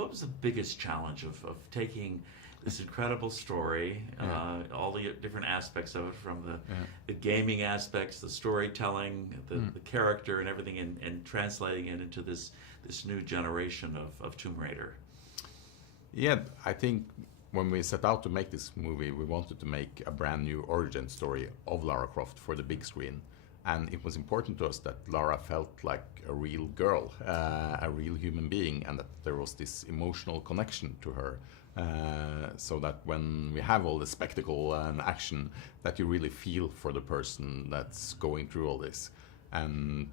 what was the biggest challenge of taking this incredible story, all the different aspects of it, from the gaming aspects, the storytelling, the character and everything, and translating it into this new generation of Tomb Raider? Yeah, I think when we set out to make this movie, we wanted to make a brand new origin story of Lara Croft for the big screen. And it was important to us that Lara felt like a real girl, a real human being, and that there was this emotional connection to her. So that when we have all the spectacle and action, that you really feel for the person that's going through all this. And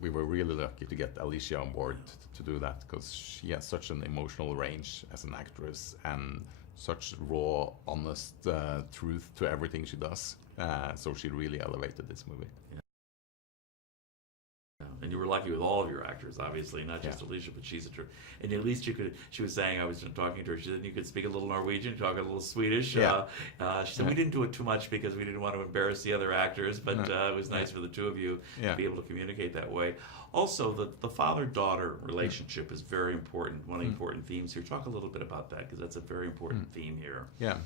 we were really lucky to get Alicia on board to do that, because she has such an emotional range as an actress and such raw, honest truth to everything she does. So she really elevated this movie. And you were lucky with all of your actors, obviously, not just Alicia, but she's and at least you could, she was saying, I was talking to her, she said you could speak a little Norwegian, talk a little Swedish. She said we didn't do it too much because we didn't want to embarrass the other actors, but it was nice for the two of you to be able to communicate that way. Also, the father-daughter relationship is very important, one of the important themes here. Talk a little bit about that, because that's a very important theme here. Yeah.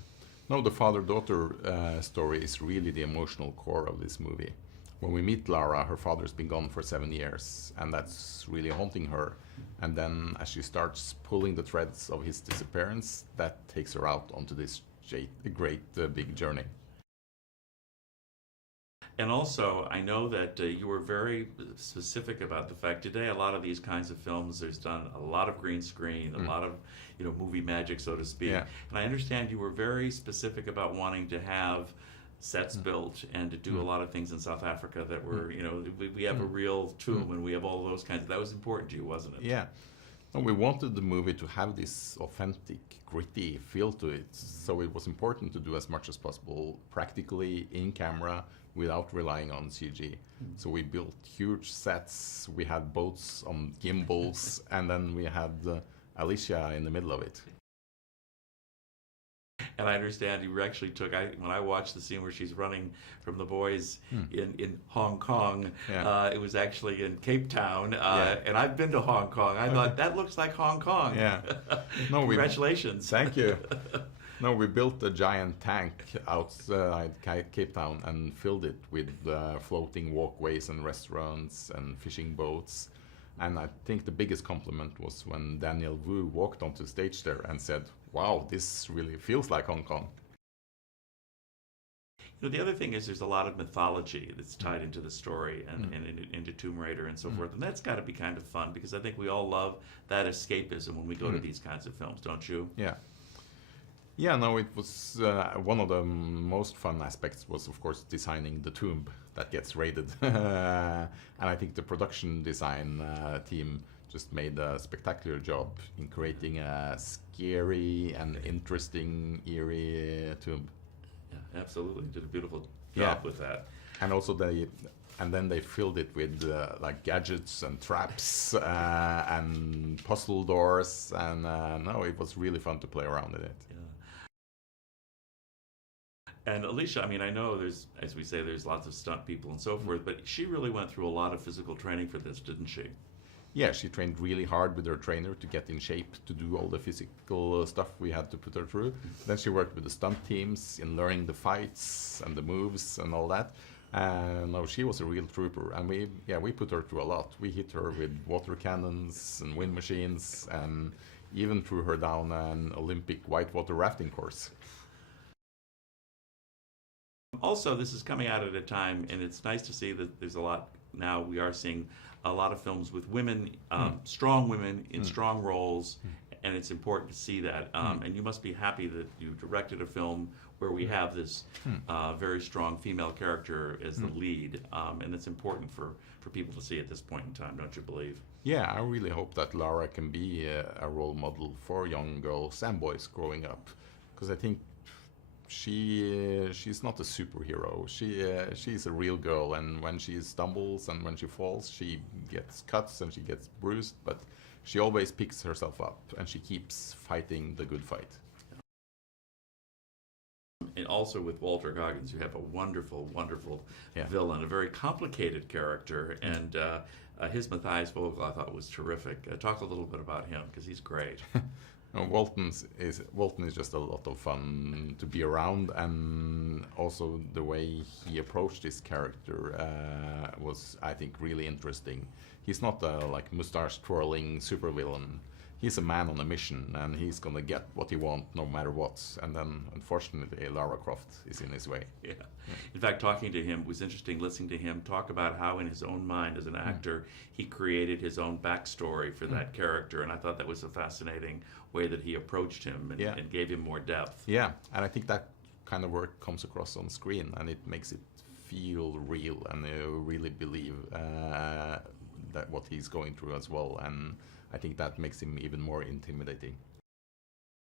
No, the father-daughter story is really the emotional core of this movie. When we meet Lara, her father's been gone for 7 years, and that's really haunting her. And then as she starts pulling the threads of his disappearance, that takes her out onto this great big journey. And also, I know that you were very specific about the fact today a lot of these kinds of films, there's done a lot of green screen, a lot of movie magic, so to speak. And I understand you were very specific about wanting to have sets built and to do a lot of things in South Africa that were, we have a real tomb and we have all those kinds of, that was important to you, wasn't it? Yeah. No, we wanted the movie to have this authentic, gritty feel to it. So it was important to do as much as possible practically in camera without relying on CG. So we built huge sets, we had boats on gimbals, and then we had Alicia in the middle of it. And I understand you actually took, when I watched the scene where she's running from the boys in Hong Kong, it was actually in Cape Town, and I've been to Hong Kong. I thought, that looks like Hong Kong. Yeah. No, Congratulations. Thank you. No, we built a giant tank outside Cape Town and filled it with floating walkways and restaurants and fishing boats. And I think the biggest compliment was when Daniel Wu walked onto the stage there and said, wow, this really feels like Hong Kong. The other thing is there's a lot of mythology that's tied into the story and into Tomb Raider and so forth. And that's got to be kind of fun, because I think we all love that escapism when we go to these kinds of films, don't you? Yeah. Yeah, no, it was one of the most fun aspects was, of course, designing the tomb that gets raided. And I think the production design team just made a spectacular job in creating a scary and interesting, eerie tomb. Yeah, absolutely. Did a beautiful job with that. And also then they filled it with like gadgets and traps and puzzle doors, and no, it was really fun to play around with it. And Alicia, I mean, I know there's, as we say, there's lots of stunt people and so forth, but she really went through a lot of physical training for this, didn't she? Yeah, she trained really hard with her trainer to get in shape to do all the physical stuff we had to put her through. Then she worked with the stunt teams in learning the fights and the moves and all that. No, she was a real trooper, and we put her through a lot. We hit her with water cannons and wind machines, and even threw her down an Olympic whitewater rafting course. Also, this is coming out at a time, and it's nice to see that there's a lot, now we are seeing a lot of films with women, strong women in strong roles, and it's important to see that. And you must be happy that you directed a film where we have this very strong female character as the lead, and it's important for people to see at this point in time, don't you believe? Yeah, I really hope that Lara can be a role model for young girls and boys growing up, because I think she's not a superhero. She's a real girl, and when she stumbles and when she falls, she gets cuts and she gets bruised, but she always picks herself up and she keeps fighting the good fight. and also with Walter Goggins, you have a wonderful, wonderful Yeah. villain, a very complicated character, and his Matthias Vogel I thought was terrific. Talk a little bit about him because he's great. Walton is just a lot of fun to be around, and also the way he approached this character was, I think, really interesting. He's not a like mustache twirling supervillain. He's a man on a mission, and he's gonna get what he wants no matter what. And then, unfortunately, Lara Croft is in his way. Yeah. In fact, talking to him was interesting. Listening to him talk about how, in his own mind as an actor, he created his own backstory for that character, and I thought that was a fascinating way that he approached him and gave him more depth. Yeah, and I think that kind of work comes across on screen, and it makes it feel real, and you really believe that what he's going through as well. And I think that makes him even more intimidating.